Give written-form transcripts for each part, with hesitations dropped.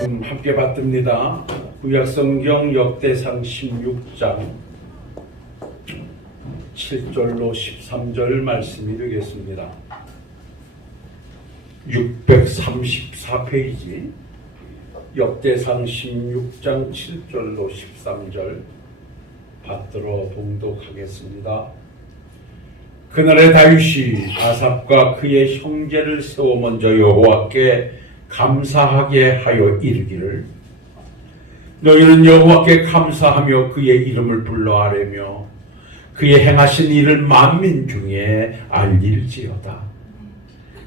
함께 받듭니다. 구약성경 역대상 16장 7절로 13절 말씀이 되겠습니다. 634페이지 역대상 16장 7절로 13절 받들어 봉독하겠습니다. 그날에 다윗이 아삽과 그의 형제를 세워 먼저 여호와께 감사하게 하여 이르기를, 너희는 여호와께 감사하며 그의 이름을 불러 아뢰며 그의 행하신 일을 만민 중에 알릴지어다.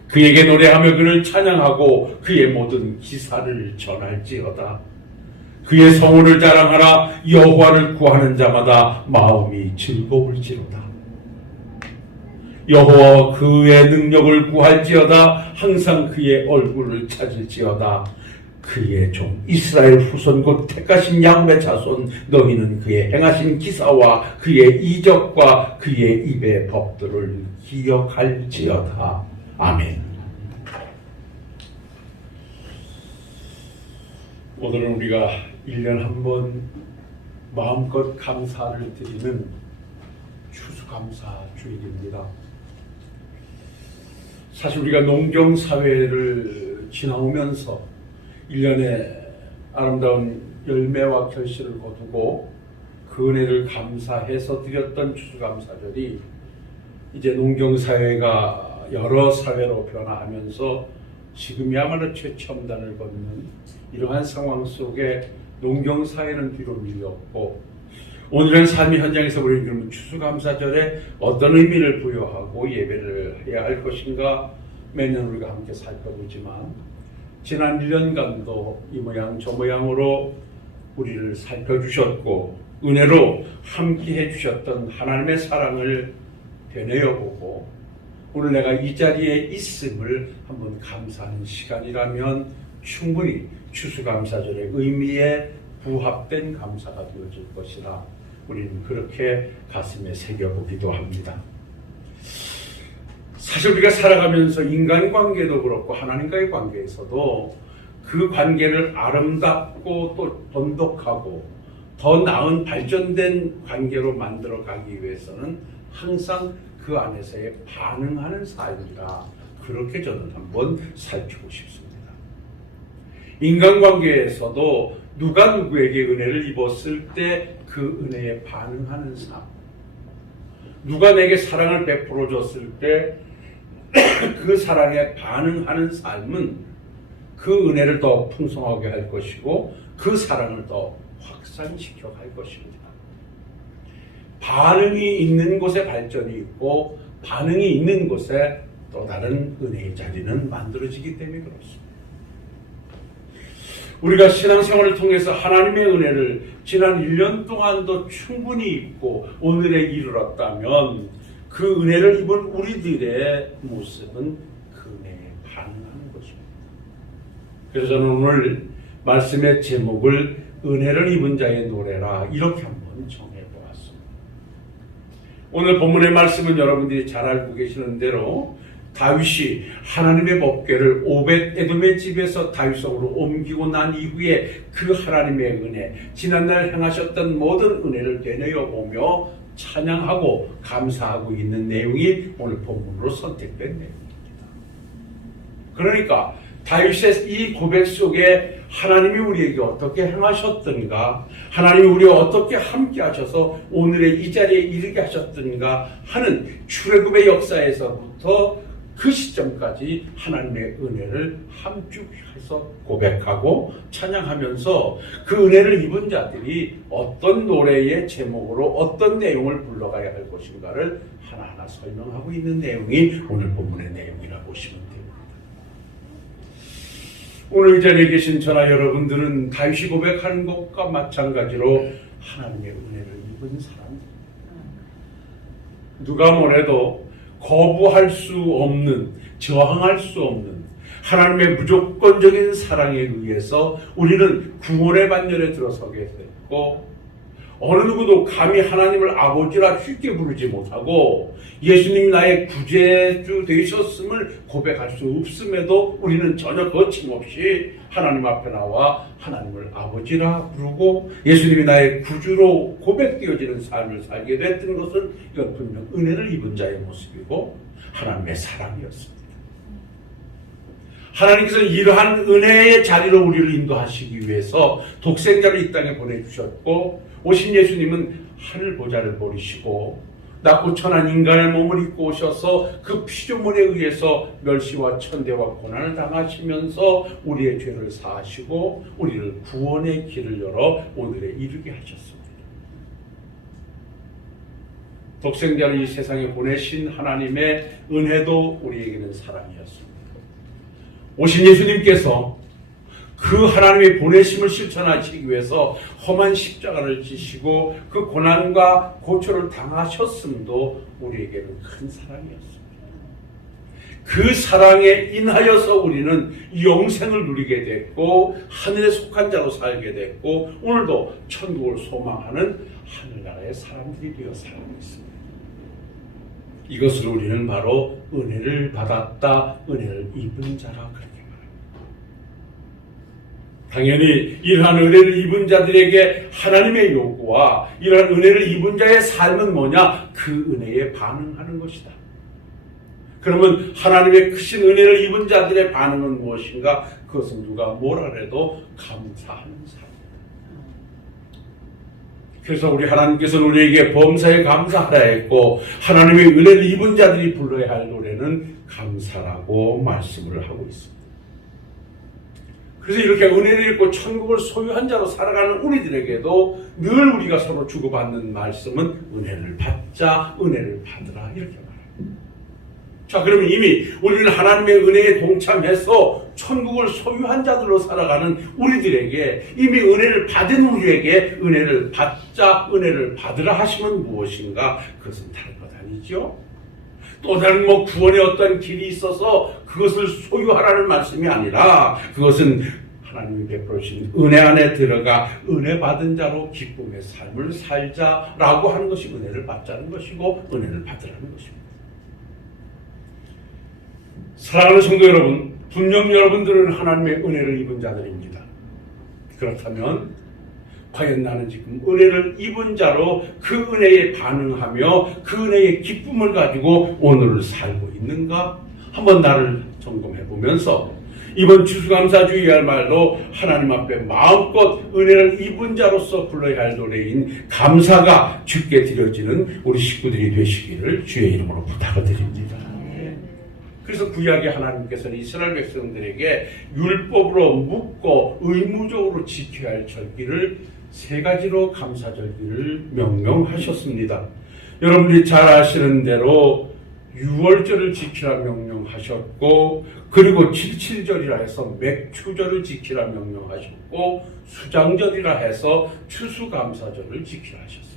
그에게 노래하며 그를 찬양하고 그의 모든 기사를 전할지어다. 그의 성호를 자랑하라. 여호와를 구하는 자마다 마음이 즐거울지로다. 여호와와 그의 능력을 구할지어다. 항상 그의 얼굴을 찾을지어다. 그의 종 이스라엘 후손 곧 택하신 야곱의 자손, 너희는 그의 행하신 기사와 그의 이적과 그의 입의 법들을 기억할지어다. 아멘. 오늘은 우리가 1년 한 번 마음껏 감사를 드리는 추수감사 주일입니다. 사실 우리가 농경사회를 지나오면서 1년의 아름다운 열매와 결실을 거두고 그 은혜를 감사해서 드렸던 추수감사절이 이제 농경사회가 여러 사회로 변화하면서 지금이야말로 최첨단을 걷는 이러한 상황 속에 농경사회는 뒤로 밀렸고, 오늘은 삶의 현장에서 우리는 그러면 추수감사절에 어떤 의미를 부여하고 예배를 해야 할 것인가 매년 우리가 함께 살펴보지만, 지난 1년간도 이 모양 저 모양으로 우리를 살펴주셨고 은혜로 함께 해주셨던 하나님의 사랑을 되뇌어보고, 오늘 내가 이 자리에 있음을 한번 감사하는 시간이라면 충분히 추수감사절의 의미에 부합된 감사가 되어질 것이라 우리는 그렇게 가슴에 새겨보기도 합니다. 사실 우리가 살아가면서 인간관계도 그렇고 하나님과의 관계에서도 그 관계를 아름답고 또 돈독하고 더 나은 발전된 관계로 만들어가기 위해서는 항상 그 안에서의 반응하는 삶이라, 그렇게 저는 한번 살피고 싶습니다. 인간관계에서도 누가 누구에게 은혜를 입었을 때 그 은혜에 반응하는 삶, 누가 내게 사랑을 베풀어 줬을 때 그 사랑에 반응하는 삶은 그 은혜를 더 풍성하게 할 것이고 그 사랑을 더 확산시켜 갈 것입니다. 반응이 있는 곳에 발전이 있고 반응이 있는 곳에 또 다른 은혜의 자리는 만들어지기 때문에 그렇습니다. 우리가 신앙생활을 통해서 하나님의 은혜를 지난 1년 동안도 충분히 입고 오늘에 이르렀다면 그 은혜를 입은 우리들의 모습은 그 은혜에 반응하는 것입니다. 그래서 저는 오늘 말씀의 제목을 은혜를 입은 자의 노래라 이렇게 한번 정해보았습니다. 오늘 본문의 말씀은 여러분들이 잘 알고 계시는 대로 다윗이 하나님의 법궤를 오벳에돔의 집에서 다윗성으로 옮기고 난 이후에 그 하나님의 은혜, 지난날 행하셨던 모든 은혜를 되뇌어 보며 찬양하고 감사하고 있는 내용이 오늘 본문으로 선택된 내용입니다. 그러니까 다윗의 이 고백 속에 하나님이 우리에게 어떻게 행하셨던가, 하나님이 우리와 어떻게 함께 하셔서 오늘의 이 자리에 이르게 하셨던가 하는 출애굽의 역사에서부터 그 시점까지 하나님의 은혜를 함축해서 고백하고 찬양하면서 그 은혜를 입은 자들이 어떤 노래의 제목으로 어떤 내용을 불러가야 할 것인가를 하나하나 설명하고 있는 내용이 오늘 본문의 내용이라고 보시면 됩니다. 오늘 이 자리에 계신 저나 여러분들은 다윗이 고백하는 것과 마찬가지로 하나님의 은혜를 입은 사람입니다. 누가 뭐래도 거부할 수 없는, 저항할 수 없는 하나님의 무조건적인 사랑에 의해서 우리는 구원의 반열에 들어서게 됐고, 어느 누구도 감히 하나님을 아버지라 쉽게 부르지 못하고 예수님이 나의 구제주 되셨음을 고백할 수 없음에도 우리는 전혀 거침없이 하나님 앞에 나와 하나님을 아버지라 부르고 예수님이 나의 구주로 고백되어지는 삶을 살게 됐던 것은 이건 분명 은혜를 입은 자의 모습이고 하나님의 사랑이었습니다. 하나님께서는 이러한 은혜의 자리로 우리를 인도하시기 위해서 독생자를 이 땅에 보내주셨고 오신 예수님은 하늘 보좌를 버리시고 낮고 천한 인간의 몸을 입고 오셔서 그 피조물에 의해서 멸시와 천대와 고난을 당하시면서 우리의 죄를 사하시고 우리를 구원의 길을 열어 오늘에 이르게 하셨습니다. 독생자를 이 세상에 보내신 하나님의 은혜도 우리에게는 사랑이었습니다. 오신 예수님께서 그 하나님의 보내심을 실천하시기 위해서 험한 십자가를 지시고 그 고난과 고초를 당하셨음도 우리에게는 큰 사랑이었습니다. 그 사랑에 인하여서 우리는 영생을 누리게 됐고 하늘에 속한 자로 살게 됐고 오늘도 천국을 소망하는 하늘나라의 사람들이 되어 살고 있습니다. 이것을 우리는 바로 은혜를 받았다, 은혜를 입은 자라 그렇게 당연히 이러한 은혜를 입은 자들에게 하나님의 요구와 이러한 은혜를 입은 자의 삶은 뭐냐? 그 은혜에 반응하는 것이다. 그러면 하나님의 크신 은혜를 입은 자들의 반응은 무엇인가? 그것은 누가 뭐라 해도 감사하는 삶이다. 그래서 우리 하나님께서는 우리에게 범사에 감사하라 했고 하나님의 은혜를 입은 자들이 불러야 할 노래는 감사라고 말씀을 하고 있습니다. 그래서 이렇게 은혜를 입고 천국을 소유한 자로 살아가는 우리들에게도 늘 우리가 서로 주고받는 말씀은 은혜를 받자, 은혜를 받으라 이렇게 말합니다. 자, 그러면 이미 우리는 하나님의 은혜에 동참해서 천국을 소유한 자들로 살아가는 우리들에게 이미 은혜를 받은 우리에게 은혜를 받자, 은혜를 받으라 하시면 무엇인가? 그것은 다른 것 아니죠. 또 다른 구원의 어떤 길이 있어서 그것을 소유하라는 말씀이 아니라 그것은 하나님이 베풀으신 은혜 안에 들어가 은혜 받은 자로 기쁨의 삶을 살자라고 하는 것이 은혜를 받자는 것이고 은혜를 받으라는 것입니다. 사랑하는 성도 여러분, 분명 여러분들은 하나님의 은혜를 입은 자들입니다. 그렇다면 과연 나는 지금 은혜를 입은 자로 그 은혜에 반응하며 그 은혜의 기쁨을 가지고 오늘을 살고 있는가? 한번 나를 점검해 보면서 이번 추수감사주의할 말도 하나님 앞에 마음껏 은혜를 입은 자로서 불러야 할 노래인 감사가 주께 드려지는 우리 식구들이 되시기를 주의 이름으로 부탁을 드립니다. 그래서 구약의 하나님께서는 이스라엘 백성들에게 율법으로 묻고 의무적으로 지켜야 할 절기를 세 가지로 감사절기를 명령하셨습니다. 여러분들이 잘 아시는 대로 6월절을 지키라 명령하셨고 그리고 77절이라 해서 맥추절을 지키라 명령하셨고 수장절이라 해서 추수감사절을 지키라 하셨습니다.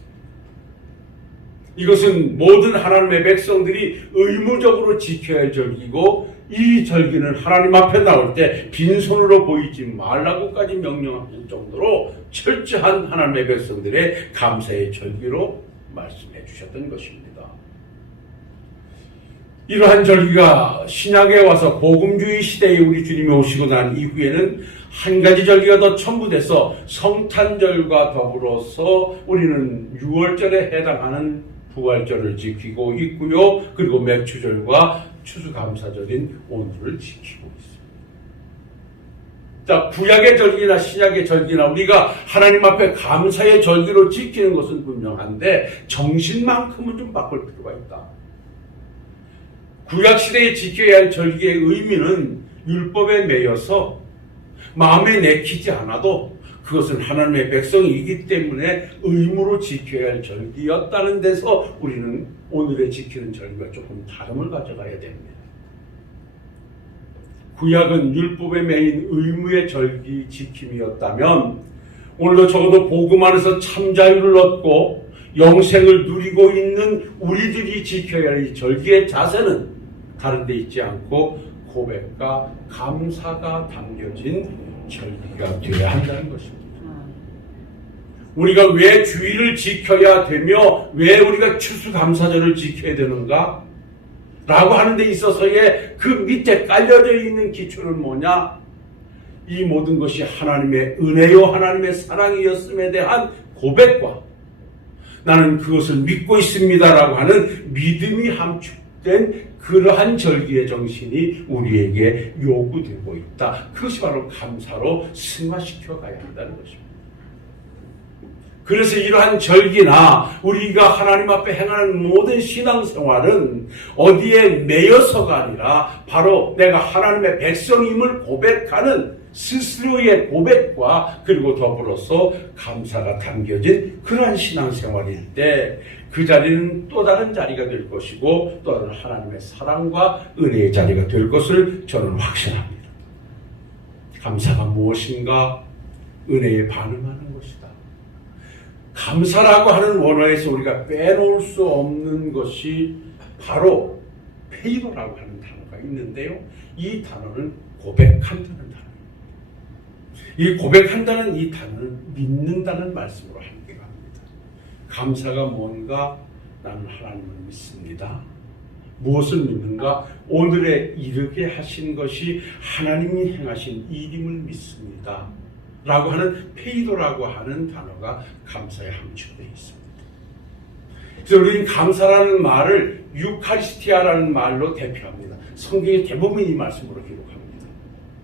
이것은 모든 하나님의 백성들이 의무적으로 지켜야 할 절기고 이 절기는 하나님 앞에 나올 때 빈손으로 보이지 말라고까지 명령하실 정도로 철저한 하나님의 백성들의 감사의 절기로 말씀해 주셨던 것입니다. 이러한 절기가 신약에 와서 복음주의 시대에 우리 주님이 오시고 난 이후에는 한 가지 절기가 더 첨부돼서 성탄절과 더불어서 우리는 6월절에 해당하는 부활절을 지키고 있고요. 그리고 맥추절과 추수감사절인 오늘을 지키고 있습니다. 자, 구약의 절기나 신약의 절기나 우리가 하나님 앞에 감사의 절기로 지키는 것은 분명한데 정신만큼은 좀 바꿀 필요가 있다. 구약시대에 지켜야 할 절기의 의미는 율법에 매여서 마음에 내키지 않아도 그것은 하나님의 백성이기 때문에 의무로 지켜야 할 절기였다는 데서 우리는 오늘의 지키는 절기가 조금 다름을 가져가야 됩니다. 구약은 율법에 매인 의무의 절기 지킴이었다면 오늘도 적어도 복음 안에서 참 자유를 얻고 영생을 누리고 있는 우리들이 지켜야 할 이 절기의 자세는 다른 데 있지 않고 고백과 감사가 담겨진 절기가 되어야 한다는 것입니다. 우리가 왜 주일을 지켜야 되며 왜 우리가 추수감사절을 지켜야 되는가? 라고 하는 데 있어서의 그 밑에 깔려져 있는 기초는 뭐냐? 이 모든 것이 하나님의 은혜요 하나님의 사랑이었음에 대한 고백과 나는 그것을 믿고 있습니다라고 하는 믿음이 함축된 그러한 절기의 정신이 우리에게 요구되고 있다. 그것이 바로 감사로 승화시켜 가야 한다는 것입니다. 그래서 이러한 절기나 우리가 하나님 앞에 행하는 모든 신앙생활은 어디에 매여서가 아니라 바로 내가 하나님의 백성임을 고백하는 스스로의 고백과 그리고 더불어서 감사가 담겨진 그러한 신앙생활일 때 그 자리는 또 다른 자리가 될 것이고 또 다른 하나님의 사랑과 은혜의 자리가 될 것을 저는 확신합니다. 감사가 무엇인가? 은혜에 반응하는 것이다. 감사라고 하는 원어에서 우리가 빼놓을 수 없는 것이 바로 페이도라고 하는 단어가 있는데요. 이 단어는 고백한다는 단어입니다. 이 고백한다는 이 단어는 믿는다는 말씀으로 함께 갑니다. 감사가 뭔가? 나는 하나님을 믿습니다. 무엇을 믿는가? 오늘에 이르게 하신 것이 하나님이 행하신 일임을 믿습니다. 라고 하는 페이도라고 하는 단어가 감사에 함축되어 있습니다. 그래서 우리는 감사라는 말을 유카리스티아라는 말로 대표합니다. 성경의 대부분 이 말씀으로 기록합니다.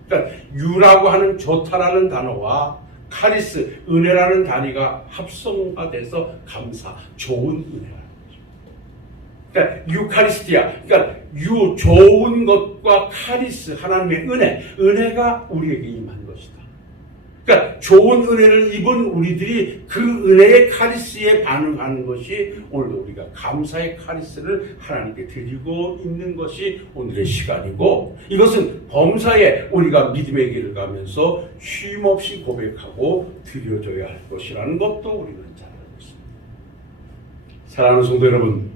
그러니까 유라고 하는 좋다라는 단어와 카리스, 은혜라는 단위가 합성화돼서 감사, 좋은 은혜라는 거죠. 그러니까 유카리스티아, 그러니까 좋은 것과 카리스, 하나님의 은혜가 우리에게 임한 것이다. 그러니까 좋은 은혜를 입은 우리들이 그 은혜의 카리스에 반응하는 것이 오늘도 우리가 감사의 카리스를 하나님께 드리고 있는 것이 오늘의 시간이고, 이것은 범사에 우리가 믿음의 길을 가면서 쉼없이 고백하고 드려줘야 할 것이라는 것도 우리는 잘 알고 있습니다. 사랑하는 성도 여러분,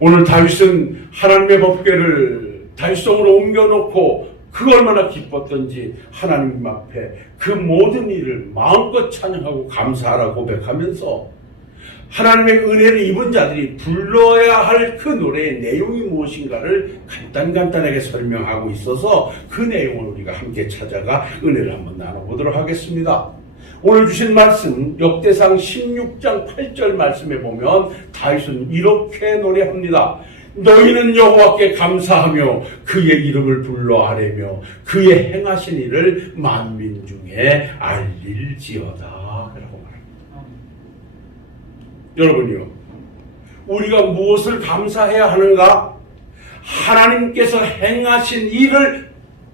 오늘 다윗은 하나님의 법궤를 다윗성으로 옮겨놓고 그 얼마나 기뻤던지 하나님 앞에 그 모든 일을 마음껏 찬양하고 감사하라 고백하면서 하나님의 은혜를 입은 자들이 불러야 할 그 노래의 내용이 무엇인가를 간단하게 설명하고 있어서 그 내용을 우리가 함께 찾아가 은혜를 한번 나눠보도록 하겠습니다. 오늘 주신 말씀 역대상 16장 8절 말씀에 보면 다윗은 이렇게 노래합니다. 너희는 여호와께 감사하며 그의 이름을 불러 아뢰며 그의 행하신 일을 만민 중에 알릴지어다 라고 말합니다. 여러분요, 우리가 무엇을 감사해야 하는가? 하나님께서 행하신 일을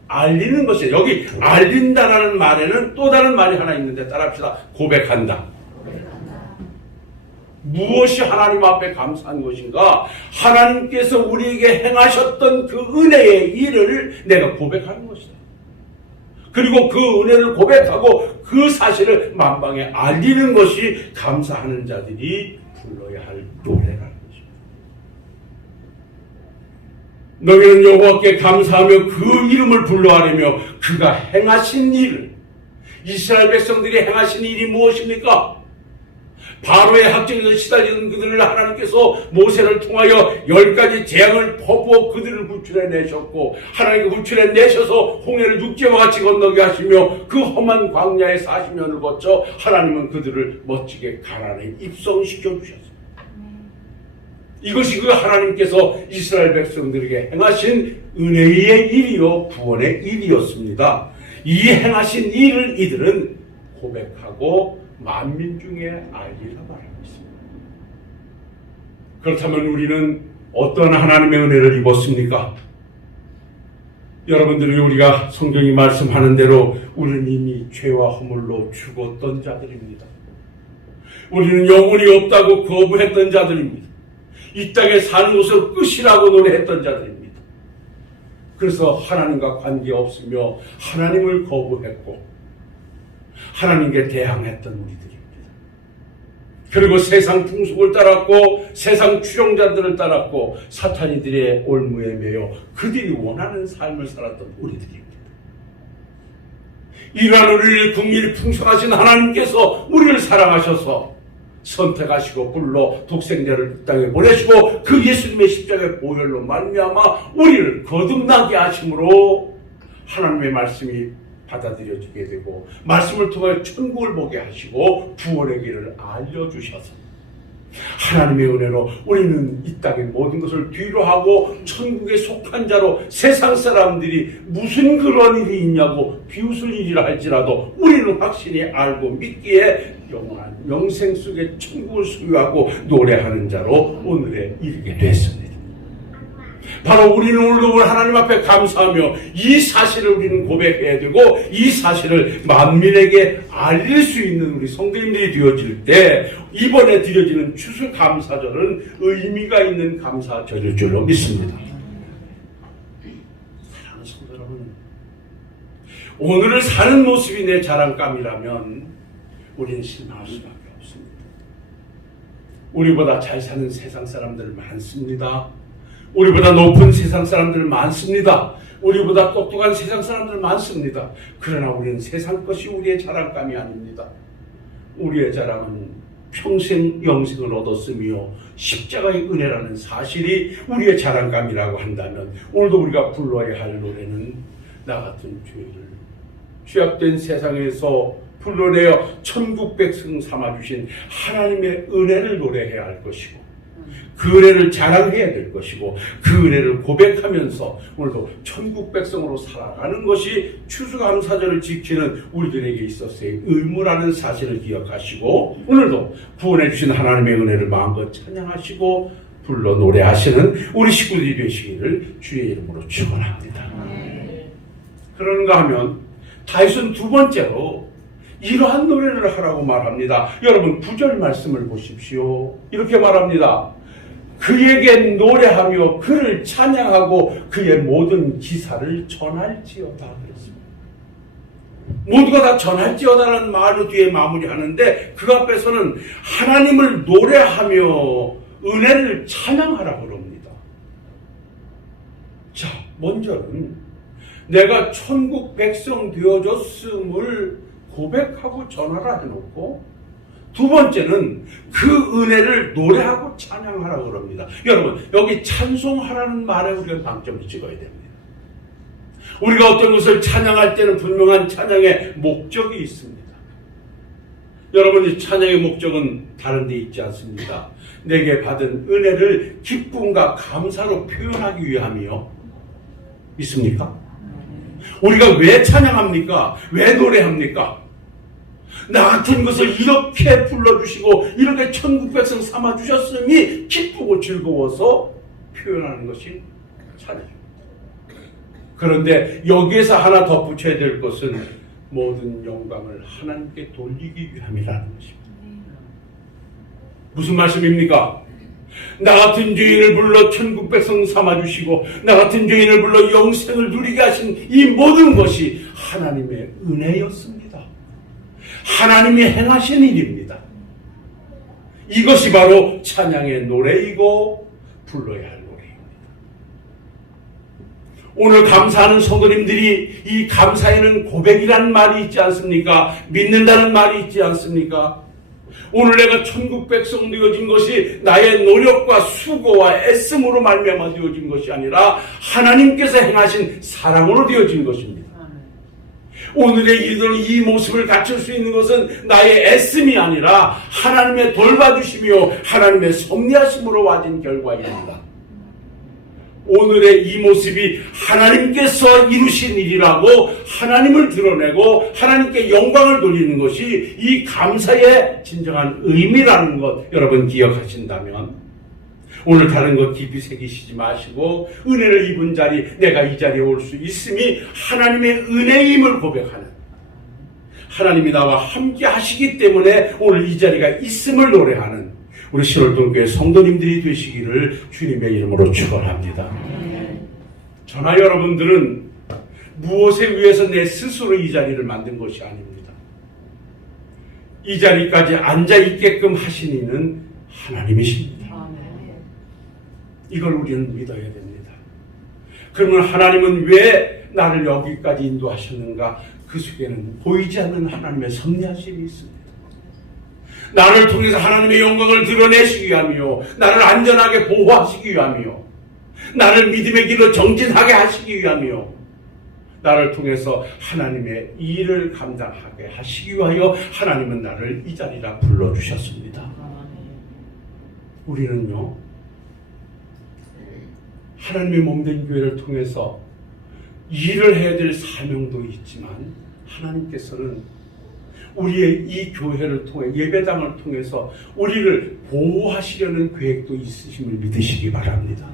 알리는 것이에요. 여기 알린다라는 말에는 또 다른 말이 하나 있는데 따라합시다. 고백한다. 무엇이 하나님 앞에 감사한 것인가? 하나님께서 우리에게 행하셨던 그 은혜의 일을 내가 고백하는 것이다. 그리고 그 은혜를 고백하고 그 사실을 만방에 알리는 것이 감사하는 자들이 불러야 할 노래라는 것입니다. 너희는 여호와께 감사하며 그 이름을 불러하려며 그가 행하신 일을, 이스라엘 백성들이 행하신 일이 무엇입니까? 바로의 학정에서 시달리는 그들을 하나님께서 모세를 통하여 10가지 재앙을 퍼부어 그들을 구출해내셨고, 하나님께 구출해내셔서 홍해를 육지와 같이 건너게 하시며 그 험한 광야의 40년을 거쳐 하나님은 그들을 멋지게 가나안에 입성시켜 주셨습니다. 이것이 그 하나님께서 이스라엘 백성들에게 행하신 은혜의 일이요 구원의 일이었습니다. 이 행하신 일을 이들은 고백하고 만민 중에 알리라 말하고 있습니다. 그렇다면 우리는 어떤 하나님의 은혜를 입었습니까? 여러분들이 우리가 성경이 말씀하는 대로 우리는 이미 죄와 허물로 죽었던 자들입니다. 우리는 영혼이 없다고 거부했던 자들입니다. 이 땅에 사는 것을 끝이라고 노래했던 자들입니다. 그래서 하나님과 관계없으며 하나님을 거부했고 하나님께 대항했던 우리들입니다. 그리고 세상 풍속을 따랐고 세상 추종자들을 따랐고 사탄이들의 올무에 매여 그들이 원하는 삶을 살았던 우리들입니다. 이러한 우리를 긍휼히 풍성하신 하나님께서 우리를 사랑하셔서 선택하시고 불러 독생자를 이 땅에 보내시고 그 예수님의 십자가의 보혈로 말미암아 우리를 거듭나게 하심으로 하나님의 말씀이 받아들여지게 되고 말씀을 통하여 천국을 보게 하시고 구원의 길을 알려주셔서 하나님의 은혜로 우리는 이 땅의 모든 것을 뒤로 하고 천국에 속한 자로 세상 사람들이 무슨 그런 일이 있냐고 비웃을 일이라 할지라도 우리는 확신히 알고 믿기에 영원한 영생 속에 천국을 소유하고 노래하는 자로 오늘에 이르게 됐습니다. 바로 우리는 오늘도 하나님 앞에 감사하며 이 사실을 우리는 고백해야 되고 이 사실을 만민에게 알릴 수 있는 우리 성도님들이 되어질 때 이번에 드려지는 추수감사절은 의미가 있는 감사절일 줄로 믿습니다. 사랑하는 성도 여러분, 오늘을 사는 모습이 내 자랑감이라면 우리는 실망할 수밖에 없습니다. 우리보다 잘 사는 세상 사람들 많습니다. 우리보다 높은 세상 사람들 많습니다. 우리보다 똑똑한 세상 사람들 많습니다. 그러나 우리는 세상 것이 우리의 자랑감이 아닙니다. 우리의 자랑은 평생 영생을 얻었으며 십자가의 은혜라는 사실이 우리의 자랑감이라고 한다면 오늘도 우리가 불러야 할 노래는 나 같은 죄를 죄악된 세상에서 불러내어 천국 백성 삼아주신 하나님의 은혜를 노래해야 할 것이고 그 은혜를 자랑해야 될 것이고 그 은혜를 고백하면서 오늘도 천국 백성으로 살아가는 것이 추수감사절을 지키는 우리들에게 있어서의 의무라는 사실을 기억하시고 오늘도 구원해 주신 하나님의 은혜를 마음껏 찬양하시고 불러 노래하시는 우리 식구들이 되시기를 주의 이름으로 축원합니다. 그런가 하면 다윗은 두 번째로 이러한 노래를 하라고 말합니다. 여러분 9절 말씀을 보십시오. 이렇게 말합니다. 그에게 노래하며 그를 찬양하고 그의 모든 기사를 전할지어다 그랬습니다. 모두가 다 전할지어다라는 말로 뒤에 마무리하는데 그 앞에서는 하나님을 노래하며 은혜를 찬양하라고 그럽니다. 자, 먼저는 내가 천국 백성 되어졌음을 고백하고 전하라 해놓고 두 번째는 그 은혜를 노래하고 찬양하라고 그럽니다. 여러분 여기 찬송하라는 말에 우리가 방점을 찍어야 됩니다. 우리가 어떤 것을 찬양할 때는 분명한 찬양의 목적이 있습니다. 여러분 이 찬양의 목적은 다른 데 있지 않습니다. 내게 받은 은혜를 기쁨과 감사로 표현하기 위함이요. 있습니까? 우리가 왜 찬양합니까? 왜 노래합니까? 나 같은 것을 이렇게 불러주시고 이렇게 천국 백성 삼아주셨음이 기쁘고 즐거워서 표현하는 것이 찬양입니다. 그런데 여기에서 하나 덧붙여야 될 것은 모든 영광을 하나님께 돌리기 위함이라는 것입니다. 무슨 말씀입니까? 나 같은 죄인을 불러 천국 백성 삼아주시고 나 같은 죄인을 불러 영생을 누리게 하신 이 모든 것이 하나님의 은혜였습니다. 하나님이 행하신 일입니다. 이것이 바로 찬양의 노래이고 불러야 할 노래입니다. 오늘 감사하는 성도님들이 이 감사에는 고백이라는 말이 있지 않습니까? 믿는다는 말이 있지 않습니까? 오늘 내가 천국 백성 되어진 것이 나의 노력과 수고와 애씀으로 말미암아 되어진 것이 아니라 하나님께서 행하신 사랑으로 되어진 것입니다. 오늘의 이 모습을 갖출 수 있는 것은 나의 애씀이 아니라 하나님의 돌봐주시며 하나님의 섭리하심으로 와진 결과입니다. 오늘의 이 모습이 하나님께서 이루신 일이라고 하나님을 드러내고 하나님께 영광을 돌리는 것이 이 감사의 진정한 의미라는 것 여러분 기억하신다면 오늘 다른 것 깊이 새기시지 마시고 은혜를 입은 자리 내가 이 자리에 올 수 있음이 하나님의 은혜임을 고백하는 하나님이 나와 함께 하시기 때문에 오늘 이 자리가 있음을 노래하는 우리 신월동교회 성도님들이 되시기를 주님의 이름으로 축원합니다. 저나 여러분들은 무엇에 의해서 내 스스로 이 자리를 만든 것이 아닙니다. 이 자리까지 앉아 있게끔 하신 이는 하나님이십니다. 이걸 우리는 믿어야 됩니다. 그러면 하나님은 왜 나를 여기까지 인도하셨는가? 그 그 속에는 보이지 않는 하나님의 섭리하심이 있습니다. 나를 통해서 하나님의 영광을 드러내시기 위함이요, 나를 안전하게 보호하시기 위함이요, 나를 믿음의 길로 정진하게 하시기 위함이요, 나를 통해서 하나님의 일을 감당하게 하시기 위하여 하나님은 나를 이 자리라 불러주셨습니다. 우리는요, 하나님의 몸된 교회를 통해서 일을 해야 될 사명도 있지만 하나님께서는 우리의 이 교회를 통해, 예배당을 통해서 우리를 보호하시려는 계획도 있으심을 믿으시기 바랍니다.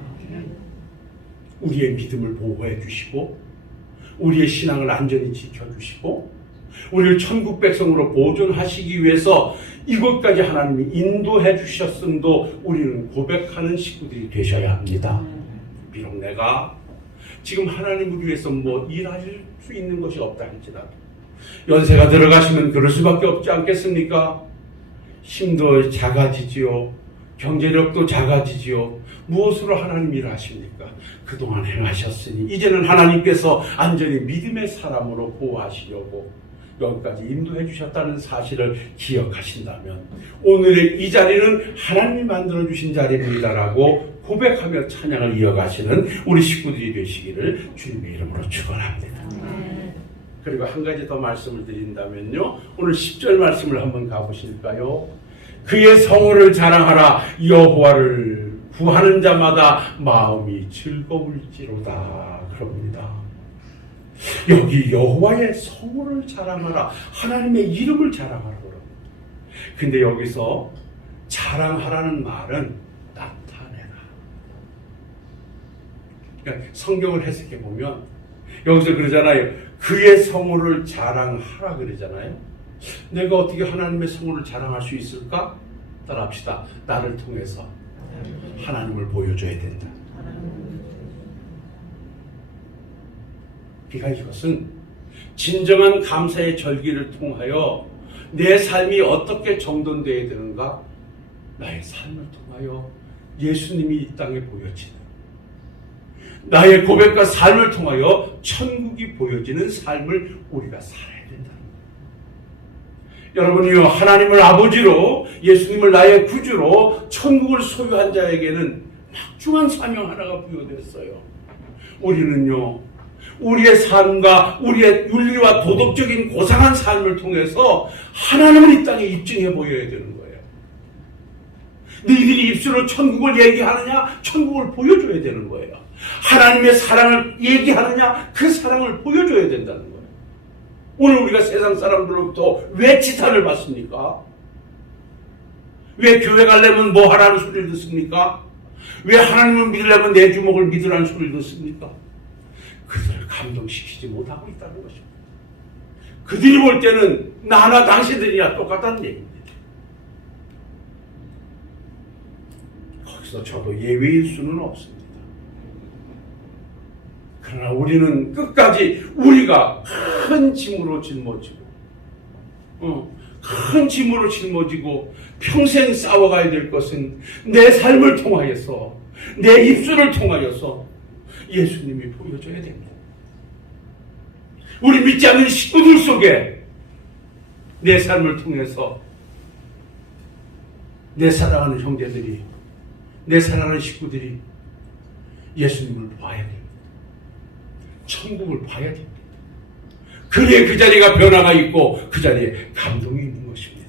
우리의 믿음을 보호해 주시고, 우리의 신앙을 안전히 지켜주시고, 우리를 천국 백성으로 보존하시기 위해서 이곳까지 하나님이 인도해 주셨음도 우리는 고백하는 식구들이 되셔야 합니다. 비록 내가 지금 하나님 우리 위해서 뭐 일할 수 있는 것이 없다 할지라도, 연세가 들어가시면 그럴 수밖에 없지 않겠습니까? 힘도 작아지지요, 경제력도 작아지지요. 무엇으로 하나님 일을 하십니까? 그동안 행하셨으니 이제는 하나님께서 안전히 믿음의 사람으로 보호하시려고 여기까지 인도해 주셨다는 사실을 기억하신다면 오늘의 이 자리는 하나님이 만들어주신 자리입니다라고 고백하며 찬양을 이어가시는 우리 식구들이 되시기를 주님의 이름으로 축원합니다. 그리고 한 가지 더 말씀을 드린다면요, 오늘 10절 말씀을 한번 가보실까요? 그의 성호를 자랑하라. 여호와를 구하는 자마다 마음이 즐거울지로다 그럽니다. 여기 여호와의 성호를 자랑하라, 하나님의 이름을 자랑하라 그럽니다. 근데 여기서 자랑하라는 말은 나타내라. 그러니까 성경을 해석해 보면 여기서 그러잖아요. 그의 성호를 자랑하라 그러잖아요. 내가 어떻게 하나님의 성호를 자랑할 수 있을까? 따라합시다. 나를 통해서 하나님을 보여줘야 된다. 그러니까 이것은 진정한 감사의 절기를 통하여 내 삶이 어떻게 정돈되어야 되는가? 나의 삶을 통하여 예수님이 이 땅에 보여지는, 나의 고백과 삶을 통하여 천국이 보여지는 삶을 우리가 살아야 된다는 거예요. 여러분이요, 하나님을 아버지로, 예수님을 나의 구주로 천국을 소유한 자에게는 막중한 사명 하나가 부여됐어요. 우리는요, 우리의 삶과 우리의 윤리와 도덕적인 고상한 삶을 통해서 하나님을 이 땅에 입증해 보여야 되는 거예요. 너희들이 입술로 천국을 얘기하느냐? 천국을 보여줘야 되는 거예요. 하나님의 사랑을 얘기하느냐? 그 사랑을 보여줘야 된다는 거예요. 오늘 우리가 세상 사람들로부터 왜 지탄을 받습니까? 왜 교회 가려면 뭐 하라는 소리를 듣습니까? 왜 하나님을 믿으려면 내 주먹을 믿으라는 소리를 듣습니까? 그들을 감동시키지 못하고 있다는 것입니다. 그들이 볼 때는 나나 당신들이나 똑같다는 얘기입니다. 거기서 저도 예외일 수는 없습니다. 그러나 우리는 끝까지 우리가 큰 짐으로 짊어지고 큰 짐으로 짊어지고 평생 싸워가야 될 것은 내 삶을 통하여서, 내 입술을 통하여서 예수님이 보여줘야 됩니다. 우리 믿지 않는 식구들 속에 내 삶을 통해서 내 사랑하는 형제들이, 내 사랑하는 식구들이 예수님을 봐야 됩니다. 천국을 봐야 됩니다. 그래야 그 자리가 변화가 있고 그 자리에 감동이 있는 것입니다.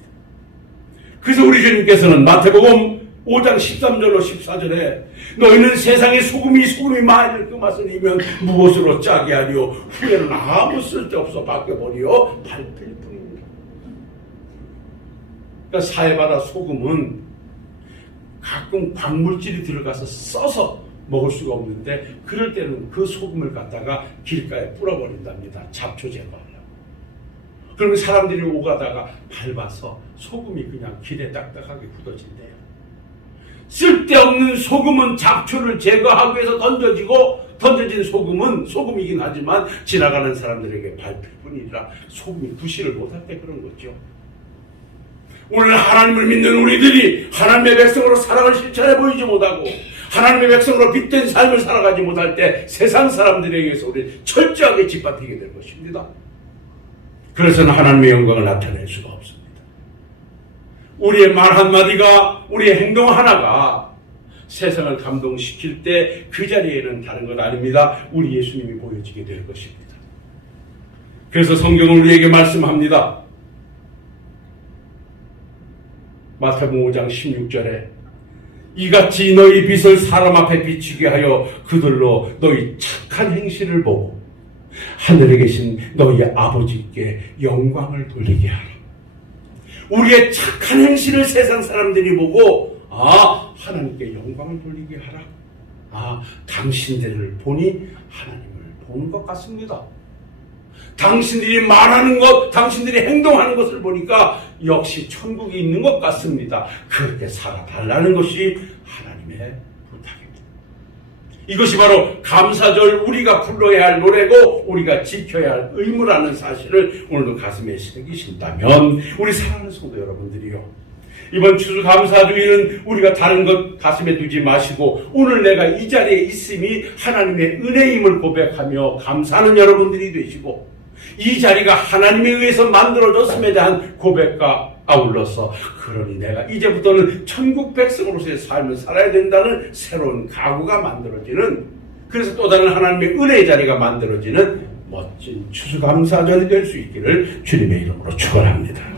그래서 우리 주님께서는 마태복음 5장 13절로 14절에 너희는 세상의 소금이 만일 그 맛을 이면 무엇으로 짜게 하리요? 후에는 아무 쓸데없어 바뀌어버리요 밟힐 뿐입니다. 그러니까 사해바다 소금은 가끔 광물질이 들어가서 써서 먹을 수가 없는데 그럴 때는 그 소금을 갖다가 길가에 뿌려버린답니다. 잡초 제거하려고. 그러면 사람들이 오가다가 밟아서 소금이 그냥 길에 딱딱하게 굳어진대요. 쓸데없는 소금은 잡초를 제거하기 위해서 던져진 소금은 소금이긴 하지만 지나가는 사람들에게 밟힐 뿐이라 소금이 부실을 못할 때 그런 거죠. 오늘 하나님을 믿는 우리들이 하나님의 백성으로 사랑을 실천해 보이지 못하고 하나님의 백성으로 빛된 삶을 살아가지 못할 때 세상 사람들에게서 우리 철저하게 짓밟히게 될 것입니다. 그래서는 하나님의 영광을 나타낼 수가 없습니다. 우리의 말 한마디가, 우리의 행동 하나가 세상을 감동시킬 때 그 자리에는 다른 것 아닙니다. 우리 예수님이 보여지게 될 것입니다. 그래서 성경은 우리에게 말씀합니다. 마태복음 5장 16절에 이같이 너희 빛을 사람 앞에 비추게 하여 그들로 너희 착한 행실을 보고 하늘에 계신 너희 아버지께 영광을 돌리게 하라. 우리의 착한 행실을 세상 사람들이 보고 하나님께 영광을 돌리게 하라. 당신들을 보니 하나님을 보는 것 같습니다. 당신들이 말하는 것, 당신들이 행동하는 것을 보니까 역시 천국이 있는 것 같습니다. 그렇게 살아달라는 것이 하나님의 부탁입니다. 이것이 바로 감사절 우리가 불러야 할 노래고 우리가 지켜야 할 의무라는 사실을 오늘도 가슴에 새기신다면 우리 사랑하는 성도 여러분들이요, 이번 추수감사주일은 우리가 다른 것 가슴에 두지 마시고 오늘 내가 이 자리에 있음이 하나님의 은혜임을 고백하며 감사하는 여러분들이 되시고, 이 자리가 하나님에 의해서 만들어졌음에 대한 고백과 아울러서 그러니 내가 이제부터는 천국 백성으로서의 삶을 살아야 된다는 새로운 각오가 만들어지는, 그래서 또 다른 하나님의 은혜의 자리가 만들어지는 멋진 추수감사절이 될 수 있기를 주님의 이름으로 축원합니다.